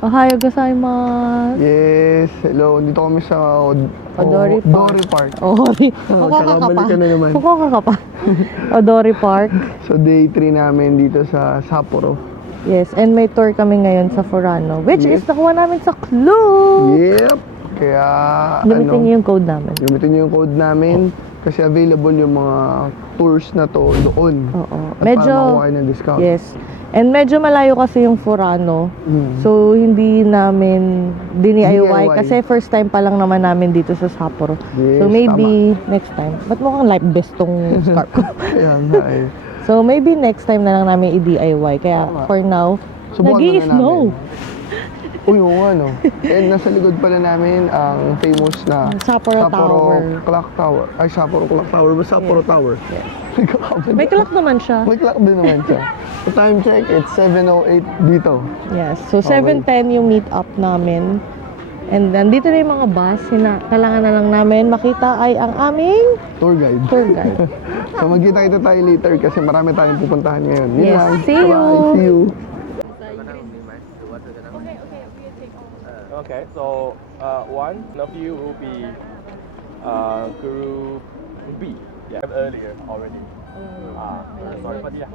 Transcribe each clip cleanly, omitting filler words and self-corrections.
Ohayo gozaimasu. Yes, hello. Dito kami sa Odori Park. Odori. Kakamali ka na naman. Fukuoka ka pa. Odori Park. So day 3 namin dito sa Sapporo. Yes, and may tour kami ngayon sa Furano, which is nakuha namin sa Klook. Yep. Kaya Gamitin niyo yung code namin. Gamitin niyo yung code namin kasi available yung mga tours na to doon. Oo. At Medyo para makuha kayo ng discount. Yes. And medyo malayo kasi yung Furano. So hindi namin DIY kasi first time pa lang naman namin dito sa Sapporo. Yes, So maybe next time. Ba't mukhang life best tong scarf ko? Kaya nga eh. So maybe next time na lang namin i-DIY. Kaya for now, Subukan nag-i-snow. Uy, oo nga no. And nasa likod pala namin ang famous na Sapporo Tower. Clock Tower. Ay, Sapporo Clock Tower ba? Sapporo Tower. Yes. Nagkakamali. May clock naman siya. May clock din naman siya. So time check, it's 7:08 dito. Yes. So 7:10 yung meet up namin. And then dito na yung mga bus. Kailangan na lang namin makita ay ang aming Tour guide. tour guide. So magkita tayo later kasi marami tayong pupuntahan ngayon. Yun Yes, lang. see you. Bye-bye. See you. Okay, so one of you will be group B. Yeah, earlier already. Sorry pa dia.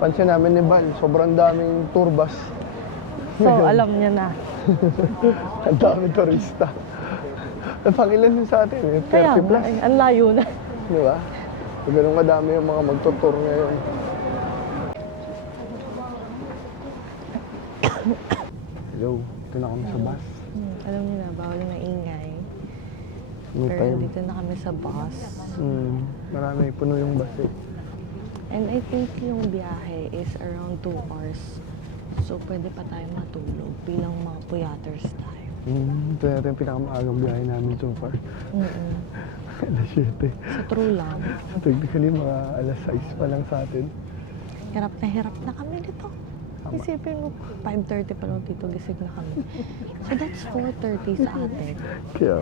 Pansin namin ni Val, sobrang daming tour bus. So alam niya na. Ang daming turista. Napangilan din sa atin eh, 30 Kaya plus. ang layo na. Di ba? So, ganun kadami yung mga magtutour ngayon. Hello, ito na kami sa bus. Alam niyo na, bawal na ingay. May Pero time. dito na kami sa bus. Marami, puno yung bus eh. And I think yung biyahe is around 2 hours. So pwede pa tayo matulog bilang mga puyaters tayo. Ito natin yung pinakamaagang biyahe namin so far. Alas 7. Sa true lang. Technically, mga alas 6 pa lang sa atin. Hirap na kami dito. Isipin mo, 5:30 pa lang dito, gising na kami. So that's 4:30 sa atin. Kaya,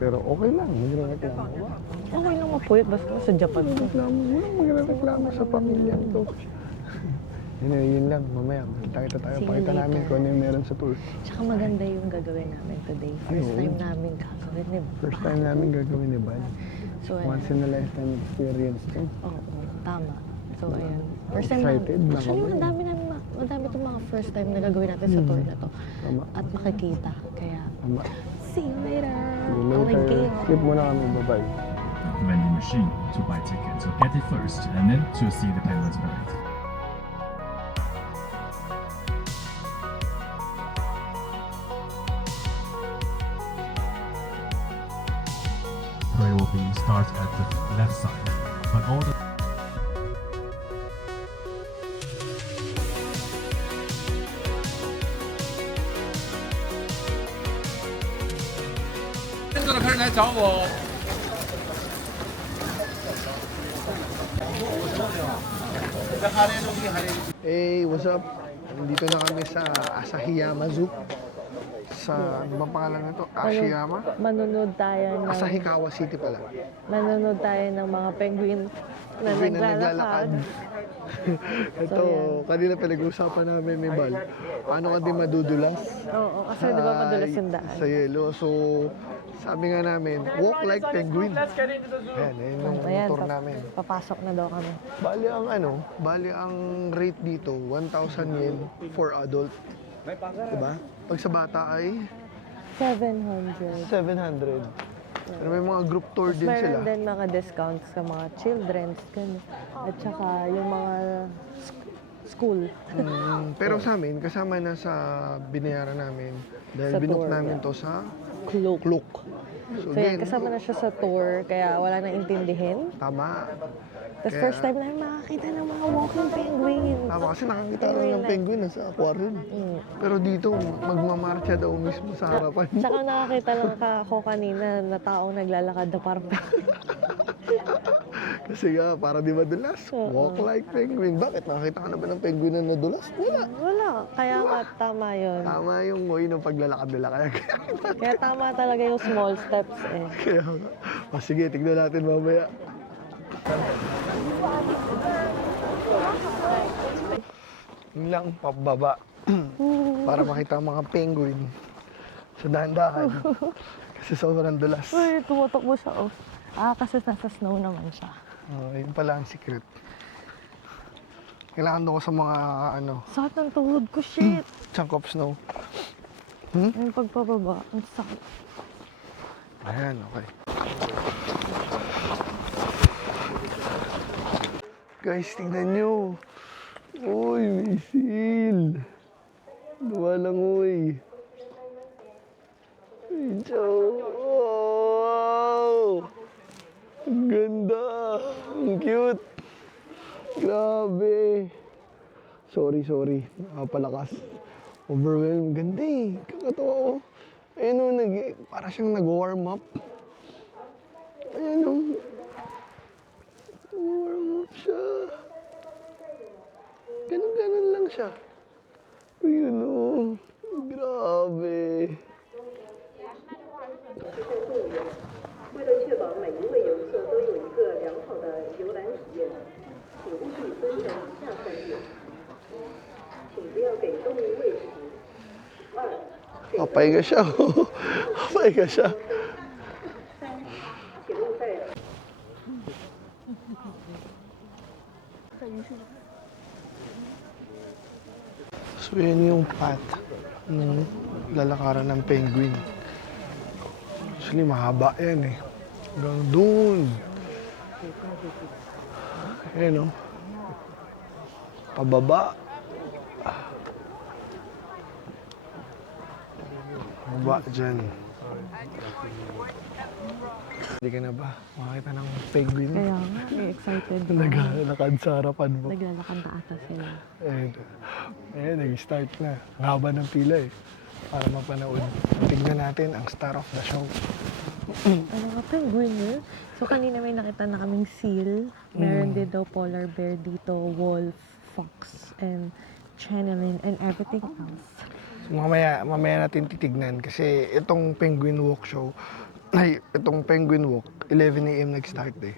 pero okay lang, magre-reklamo. Okay lang mapuyat, basta sa Japan. Walang magre-reklamo sa pamilya to. Yun lang, mamaya, kita tayo. See you Pakita namin later. kung ano yung meron sa tour. Tsaka maganda yung gagawin namin today. First time namin gagawin ni First time namin gagawin ni Bal. So, Once in a lifetime experience to. Oo, tama. So, ayan. First time Excited namin. na Actually, kami. madami itong mga first time na gagawin natin sa tour na to. Tama. At makikita. Kaya, Tama. see you later. Later, skip muna kami, bye-bye. vending machine to buy tickets. So get it first and then to see the Penguins parade. Parade will be start at the left side, but all the Hey, what's up? Nandito na kami sa Asahiyama Zoo. Sa, ano ba pangalan nito? Ashiyama? Manunod tayo ng... Asahikawa City pala. Manunod tayo ng mga penguin na Penguin na naglalakad. Ito, kanina pinag-uusapan namin ni Bal. Paano ka di madudulas? Oo, kasi di ba madulas yung daan? Sa yelo. So, sabi nga namin, walk like penguin. Ayan, ayun yung Ayan, tour namin. papasok na daw kami. Bali ang rate dito, 1,000 yen for adult. Diba? Pag sa bata ay 700. 700. Pero may mga group tour din sila. Meron din mga discounts sa mga children's, ganun. At saka yung mga school. Pero sa amin, kasama na sa binayaran namin. Dahil Sa binook tour, namin yeah. to sa Klook. Klook. So yan, kasama na siya sa tour, kaya wala na intindihin. Tama. Tapos first time namin makakita ng mga walking penguins. Tama kasi nakakita lang ng penguin sa aquarium. Pero dito, magmamarcha daw mismo sa harapan. Tsaka nakakita lang ako kanina na taong naglalakad na parang Kasi nga, para di madulas. Walk like penguin. Bakit? Nakakita ka na ba ng penguin na nadulas? Wala. Wala. Kaya nga, tama yun. Tama yung way ng paglalakad nila. Kaya tama talaga yung small steps eh. Kaya nga. O sige, tignan natin mamaya. Yun lang, pababa. Para makita ang mga penguin sa dahan-dahan. Kasi sobrang dulas. Uy, tumutok mo siya oh. Kasi nasa snow naman siya. Yun pala ang secret. Kailangan daw ko sa mga Sakit ng tuhod ko, shit. chunk of snow. Yung pagpababa, ang sakit. Ayan, okay. Guys, tingnan nyo. Uy, may seal. Duwa lang, uy. Wow! Ang ganda! Ang cute! Grabe! Sorry. Nakapalakas. Overwhelmed. Ganda eh. Kakatawa oh. Ayun o, para siyang nag-warm up. Ayun o. Warm up siya. Ganun lang siya. Ayun o. Grabe. 为了确保每一位游客都有一个良好的游览体验，请务必遵守以下3点：请不要给动物喂食；2， Papahinga siya. Papahinga siya. 请勿在 So yan yung path ng lalakaran ng penguin. Actually, mahaba yan eh. Hanggang dun. Ayan o. Pababa. Pababa dyan. Hindi ka na ba makakita ng penguin? Kaya nga, excited. Naglalakad sa harapan mo. Naglalakad na ata sila. Ayan, nag-start na. Ang haba ng pila eh. Para mapanood. Tignan natin ang star of the show. Ano ka, penguin eh? So kanina may nakita na kaming seal. Meron din daw polar bear dito, wolf, fox, and channeling, and everything else. So, mamaya natin titignan kasi itong penguin walk show, itong penguin walk, 11 a.m. nag-start eh.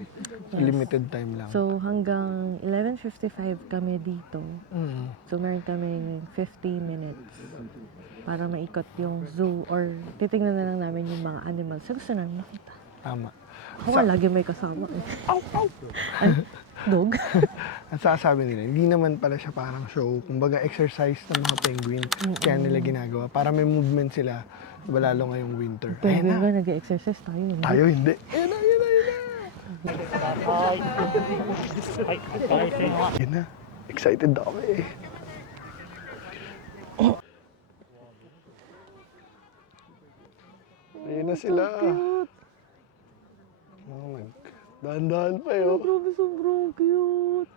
Limited time lang. So hanggang 11:55 kami dito. So meron kaming 50 minutes para maikot yung zoo or titignan na lang namin yung mga animals. So gusto namin makita. Tama. Ako lagi may kasama eh. Ay, dog. Ang sasabi nila, hindi naman pala siya parang show. Kumbaga exercise ng mga penguin. Kaya nila ginagawa. Para may movement sila. Lalo ngayong winter. Penguin ba nag-exercise tayo? Hindi. Tayo hindi. Ayun na. Yun na. Excited na kami eh. Ayun na sila. Oh my God. Dahan-dahan pa yun. Grabe, sobrang cute.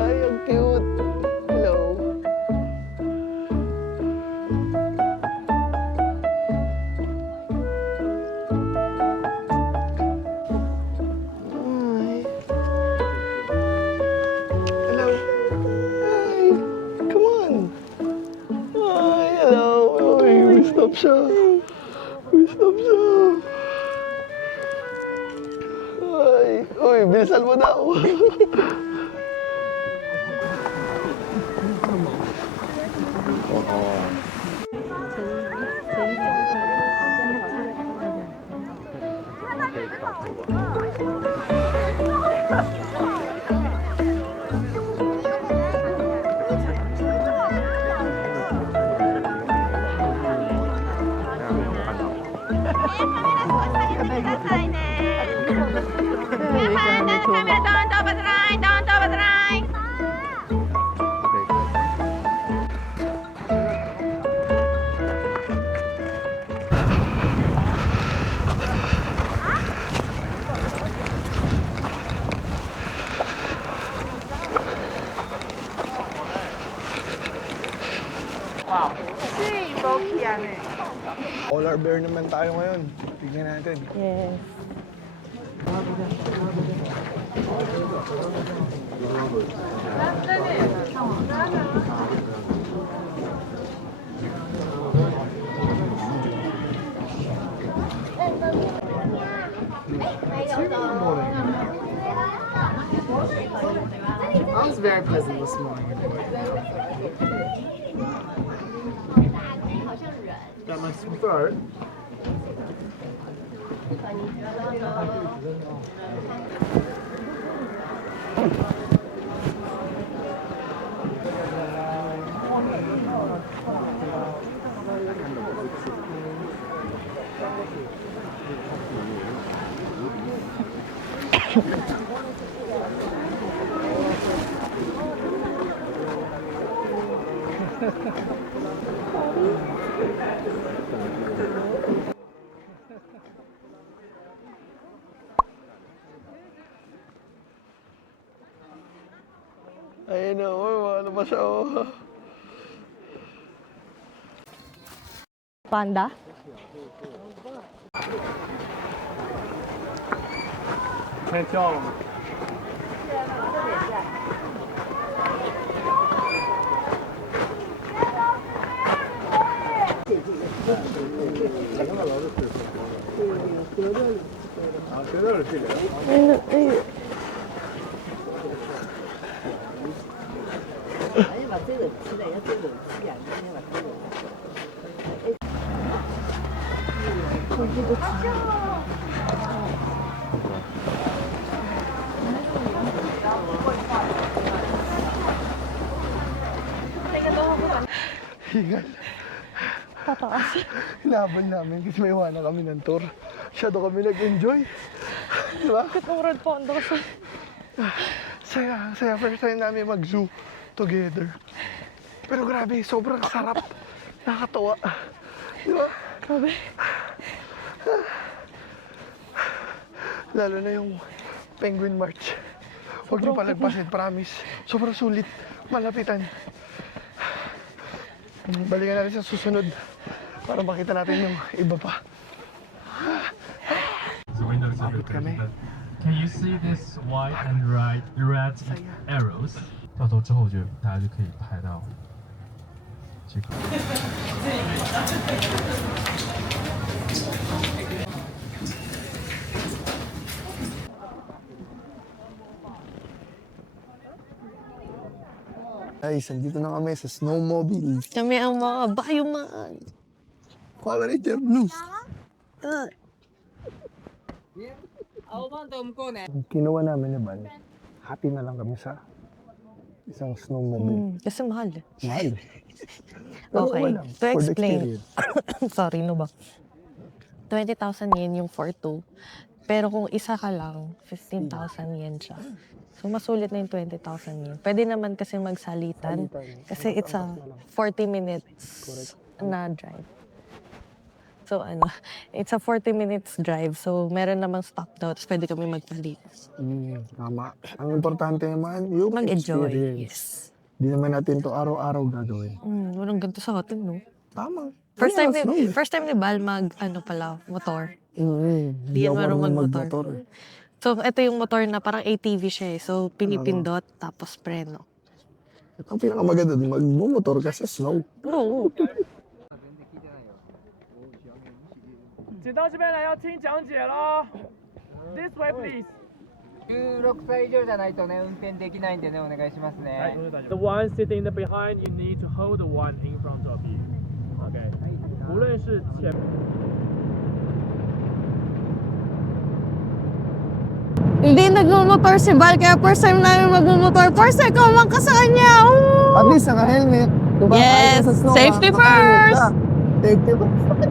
Ay, ang cute. Hello. Hi. Hello. Hi. Come on. Hi, hello. Uy, may stop siya. May stop siya. Hi. Uy, bilisan mo daw. Polar bear naman tayo ngayon. Tignan natin. Yes. I was very pleasant this morning. Got my throat. Ayun na, ano pa siya, oh. Panda? Hingal. Tataas. Hinaban namin kasi may iwanan kami ng tour. Masyado kami nag-enjoy. Diba? Bakit ang red panda kasi? Saya, saya. First time namin mag-zoo together. Pero grabe, sobrang sarap. Nakakatawa. Diba? Grabe. Lalo na yung Penguin March. Huwag niyo palagpasin, promise. Sobrang sulit. Malapitan. Balikan natin sa susunod para makita natin yung iba pa. So windows kami. Can you see this white and red arrows？到头之后就大家就可以拍到这个。 Guys, andito na kami sa snowmobile. Kami ang mga bayuman. Power Ranger Blues. Kinuha namin ni Van. Happy na lang kami sa isang snowmobile. Kasi mahal. Mahal. Pero Okay, wala. to For the explain. experience. Sorry, no ba? 20,000 yen yung for two. Pero kung isa ka lang, 15,000 yen siya. So, masulit na yung 20,000 yen. Pwede naman kasi magsalitan. Kasi it's a 40 minutes na drive. So, it's a 40 minutes drive. So, meron namang stop daw. Tapos pwede kami magpalit. Tama. Ang importante naman, yung Mag-enjoy. experience. Yes. Di naman natin to araw-araw gagawin. Walang ganito sa atin, no? Tama. First Kaya, time snow. first time ni Bal motor. Di ako marunong magmotor. magmotor. So, ito yung motor na parang ATV siya eh. So, pinipindot, tapos preno. Ito ang pinakamaganda doon, magmumotor ka sa snow. Oo. 请到这边来要听讲解喽。This way, please. 16歳以上じゃないとね、運転できないんでね、お願いしますね。 The one sitting behind, you need to hold the one in front of you. Okay. 无论是前 Hindi nagmumotor si Bal, kaya first time namin magmumotor. First time ko umangka sa kanya. Ooh! At least naka-helmet. Diba? Yes! Kahit sa snow, Safety naka-helmet first! ka. Safety first.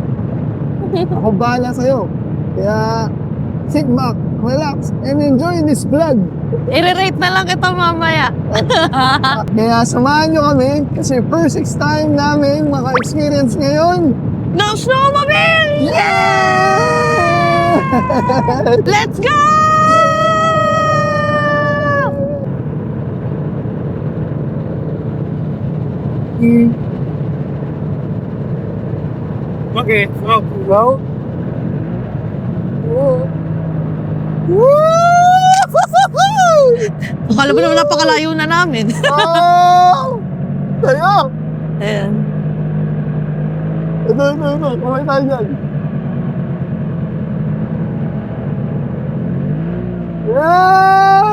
Ako bahala sa'yo. Kaya, sit back, relax, and enjoy this vlog. I-rate na lang kita mamaya. Kaya samahan nyo kami kasi first time namin maka-experience ngayon. No snowmobile! Yeah! Let's go! Okay, well, Wow. Woo! Akala mo naman napakalayo na namin. Oh! Tayo! Ayan. Ito. Kamay tayo dyan. Yeah!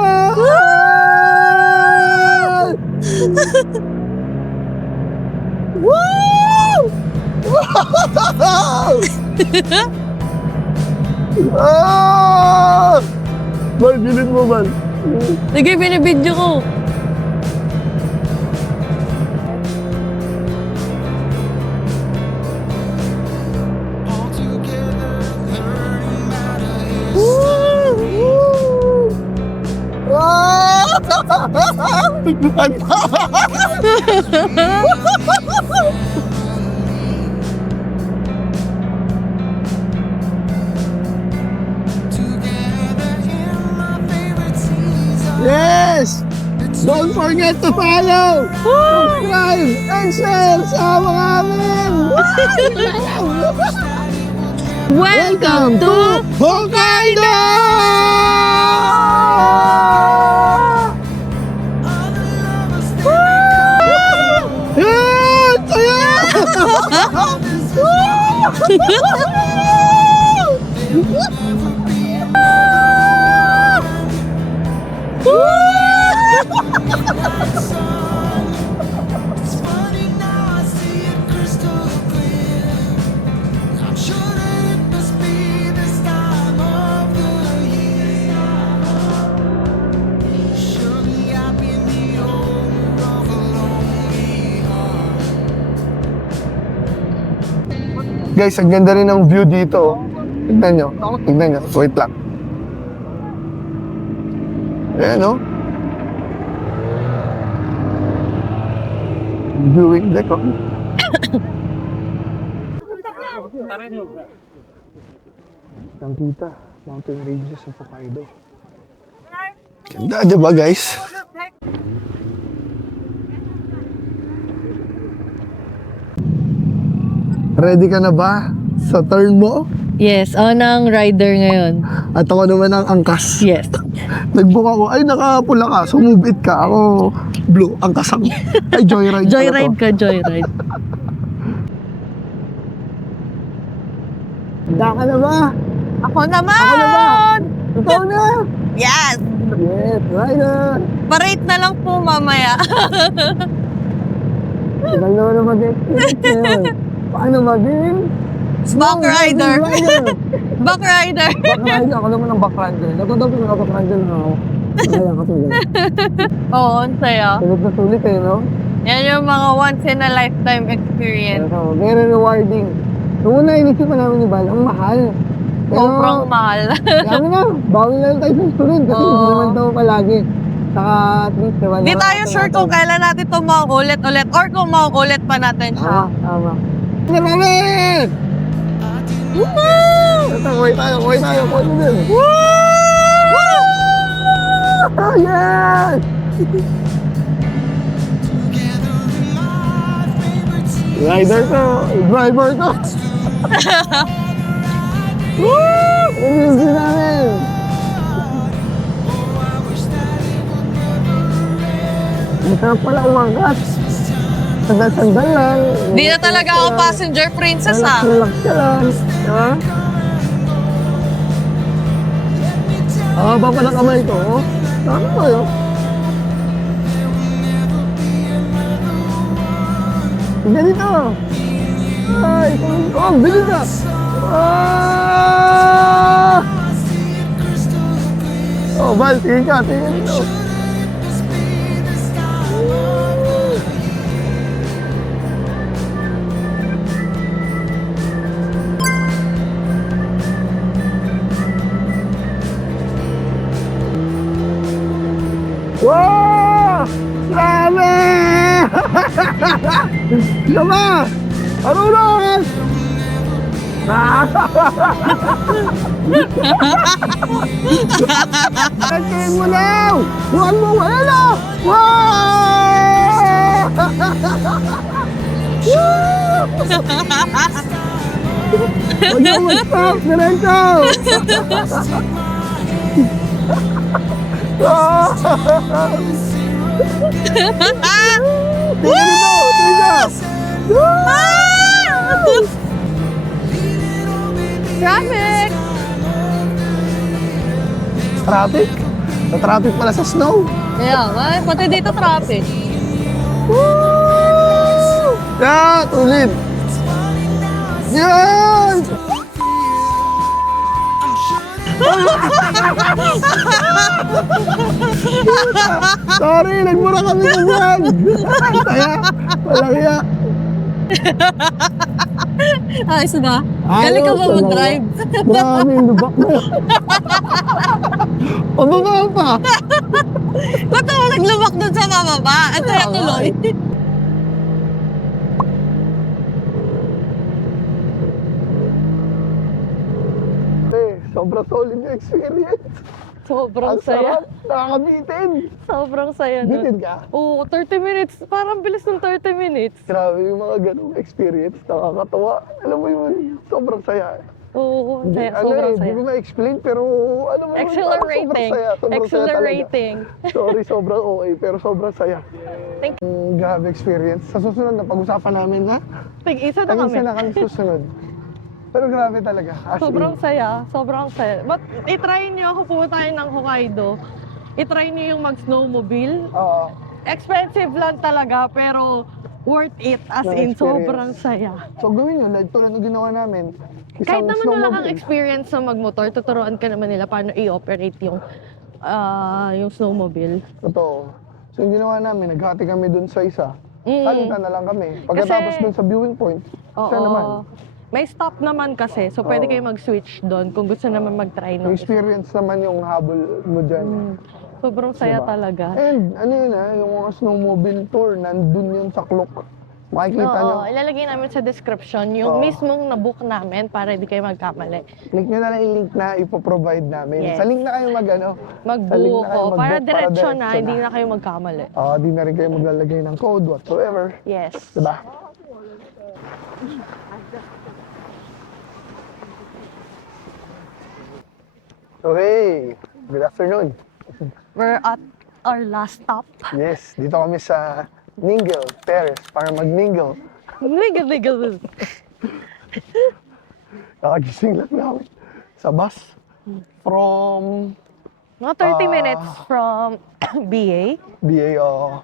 Woo! Ah! Bal, bilid mo, Bal. Sige, binibidyo ko. Yes! Don't forget to follow, subscribe, and share sa mga amin! Welcome to Hokkaido! Yan! Guys, ang ganda rin ng view dito. Tignan nyo. Wait lang. Ayan, no? Viewing deck, oh. Kita, mountain ranges of Hokkaido. Ganda, diba, guys? Ready ka na ba sa turn mo? Yes, ako na ang rider ngayon. At ako naman ang angkas. Yes. Nag-book ako. Ay, nakapula ka. So, move it ka. Ako, blue. Angkas ako. Ay, joyride. Joyride ka, joyride. Handa ka na ba? Ako naman! Ako na ba? Ikaw na! Yes! Yes, rider! Pa-rate na lang po mamaya. Tagal naman na mag-experience ngayon. Paano maging? Back rider. Back rider. Backrider. Ako naman ang backrider. Natutog ko na backrider na ako. Kaya ka tulad. Oo, ang saya. Tulad na tulit eh, no? Yan yung mga once in a lifetime experience. Pero, very rewarding. Noong una, inisip pa namin ni Bal, ang mahal. Pero, Sobrang mahal. Kaya na, bawi na lang tayo sa student kasi hindi naman ito palagi. Saka at least, diba? Di tayo sure kung kailan natin ito mauulit-ulit or kung mauulit pa natin siya. Tama. Marami! Woo! Ito, kuhay tayo. Woo! Yes! Rider to, driver to. Woo! Inis din namin. Masarap pala umagat. Sandal-sandal lang. Di na talaga ako passenger princess ah. Relax ka lang. Diba? Ba pala kamay ko? Ano ba yun? Ganito. Ay, oh, bilis na. Ah! Oh, Val, tingin ka dito. Wow! Grabe! Lama! Arunong! Takin mo na! Buwan mo! Ayan na! Wow! Huwag na mag-stop! Diretso! Traffic! Traffic? Na-traffic pala sa snow. Yeah, pati dito traffic. Woo! Yeah, ulit. Yan! Sorry, nagmura kami ng vlog. Saya, walang iya. Ayos ba? Ayos, Galing ka ba talaga. mag-drive? Grabe, lubak mo. Pababa pa. Ba't ako naglubak dun sa bababa? At kaya tuloy. Sobrang solid yung experience. Sobrang Ang saya. sarap, nakakabitin. Sobrang saya nun. Bitin ka? Oo, 30 minutes. Parang bilis ng 30 minutes. Grabe yung mga ganong experience, nakakatawa. Alam mo yun, sobrang saya. Oo, saya. Ano Sobrang Hindi saya. ko ma-explain, pero alam mo yun, parang Exhilarating. sobrang saya. Sobrang saya Exhilarating. talaga. Sorry, sobrang okay, pero sobrang saya. Thank you. Grabe experience. Sa susunod na pag-usapan namin na, Tig-isa na kami. tag-isa na kami susunod. Pero grabe talaga. As Sobrang in, saya. Sobrang saya. But itry niyo ako pumunta tayo ng Hokkaido. Itry niyo yung mag-snowmobile. Oo. Expensive lang talaga, pero worth it. As Na in, experience. sobrang saya. So gawin yun, like tulad ng ginawa namin. Kahit naman wala kang snowmobile. experience sa magmotor, tuturuan ka naman nila paano i-operate yung snowmobile. Totoo. So yung ginawa namin, naghati kami dun sa isa. Mm. Kalitan na lang kami. Pagkatapos Kasi- dun sa viewing point, siya naman. May stop naman kasi, so pwede Oo. kayo mag-switch doon kung gusto naman mag-try Yung ng experience naman yung habol mo dyan. Sobrang saya Diba? talaga. And ano yun yung mga snowmobile tour, nandun yun sa clock. Makikita nyo. Oo, ilalagay namin sa description yung Oo. mismong nabook namin para hindi kayo magkamali. Click nyo na lang yung link na ipoprovide namin. Yes. Sa link na kayo Sa link Mag-book na kayo o para mag-book, diretso na, diretso hindi na kayo magkamali. Di na rin kayo maglalagay ng code whatsoever. Yes. Diba? Okay, good afternoon. We're at our last stop. Yes, dito kami sa Mingle, Paris, para mag-mingle. Nigel. Nakagising lang namin sa bus from Mga 30 minutes from BA. BA, o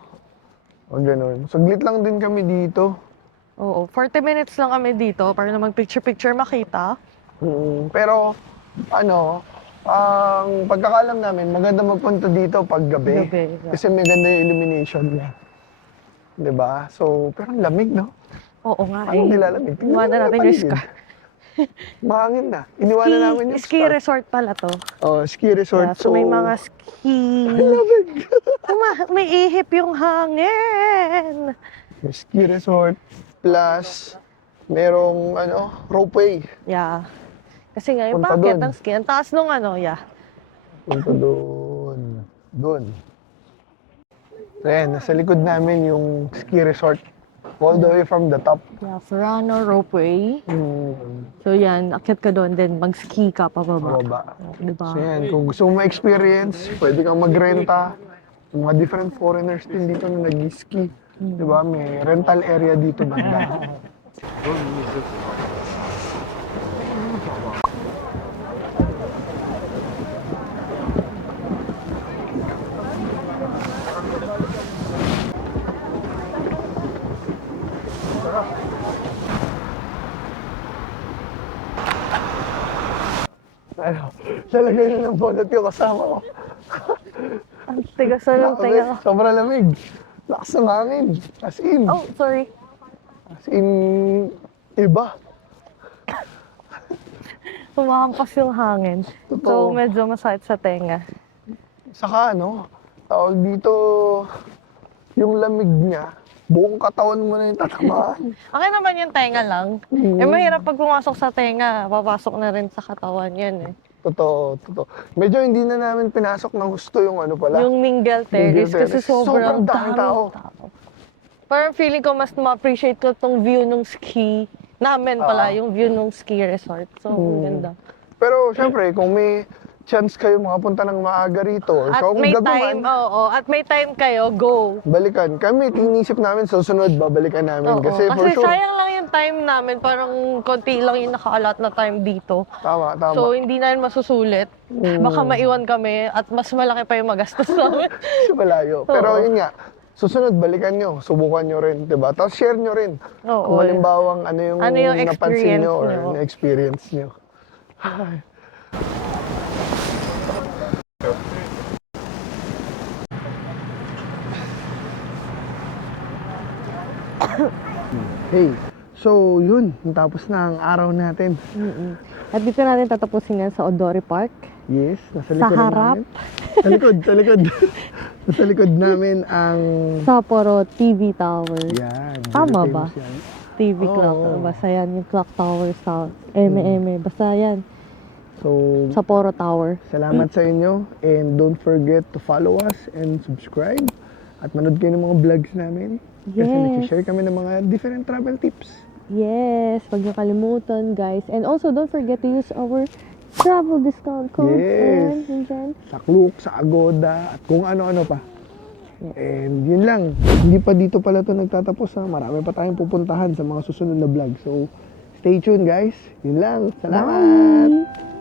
ganun. Saglit lang din kami dito. Oo, 40 minutes lang kami dito para na mag-picture-picture makita. Pero, ang pagkakalam namin, maganda magpunta dito pag gabi. Gabi, yeah. Kasi may ganda yung illumination niya. Diba? So, pero ang lamig, no? Oo nga Anong nilalamig? Tingnan Iwanan mo natin yung yung paligid. scar. Mahangin na. Iniwanan namin yung Ski scarf. resort pala to. Ski resort. Yeah, so may mga ski. Lamig. May ihip yung hangin. May ski resort. Plus, merong, ropeway. Yeah. Kasi nga, yung Punta packet dun. ng ski, ang taas nung yeah. Punta doon. Doon. Ayan, nasa likod namin yung ski resort. All the way from the top. Yeah, Furano Ropeway. Mm, So yan, akyat ka doon, then mag-ski ka pababa. baba. Diba? So yan, kung gusto mo ma-experience, pwede kang magrenta. Yung mga different foreigners din dito na nag-ski. Diba? May rental area dito banda. Lalagay na ng bonnet yung kasama ko. Ang tigas na ng tinga ko. Sobrang lamig. Lakas ng hangin. As in. Oh, sorry. As in, iba. Pumakampas yung hangin. Totoo. So, medyo masakit sa tenga. Saka tawag dito, yung lamig niya, buong katawan mo na yung tatamaan. Okay naman yung tenga lang. Eh, mahirap pag pumasok sa tenga, papasok na rin sa katawan yan eh. Totoo, totoo. Medyo hindi na namin pinasok ng gusto yung ano pala. Yung Mingle Terrace kasi Terrace. sobrang daming tao. Parang feeling ko mas ma-appreciate ko tong view ng ski namin pala, yung view ng ski resort. So, ang ganda. Pero syempre, kung may chance kayo makapunta ng maaga rito, or At kung may gabi time, man, oo. At may time kayo, go. balikan. Kami, tinisip namin susunod, babalikan namin. Oo. Kasi for sure, sayang lang yung time namin. Parang konti lang yung nakaalat na time dito. tama, tama. So, hindi na yun masusulit. Baka maiwan kami at mas malaki pa yung magastos namin. Kasi malayo. Pero Oo. yun nga, susunod, balikan nyo, subukan nyo rin, diba? Tapos share nyo rin. Oo. Kung halimbawang ano yung, Ano yung napansin experience nyo or nyo. na-experience nyo. Ay. Hey, so yun, natapos na ang araw natin. At dito natin tatapusin yan sa Odori Park. Yes, nasa Sa likod harap. namin. Sa likod, sa likod. Nasa likod namin ang... Sapporo TV Tower. Yan. very Tama ba? famous yan. TV Oo. clock. Basta yan, yung clock tower sa M&M. Basta yan, So, Sapporo Tower. salamat sa inyo and don't forget to follow us and subscribe at manood kayo ng mga vlogs namin. Kasi Yes. nag-share kami ng mga different travel tips. Yes, huwag niyo kalimutan, guys. And also, don't forget to use our travel discount code. Yes. And dyan. Sa Klook, sa Agoda, at kung ano-ano pa. And yun lang. Hindi pa dito pala ito nagtatapos ha. Marami pa tayong pupuntahan sa mga susunod na vlog. So, stay tuned guys. Yun lang. Salamat! Bye!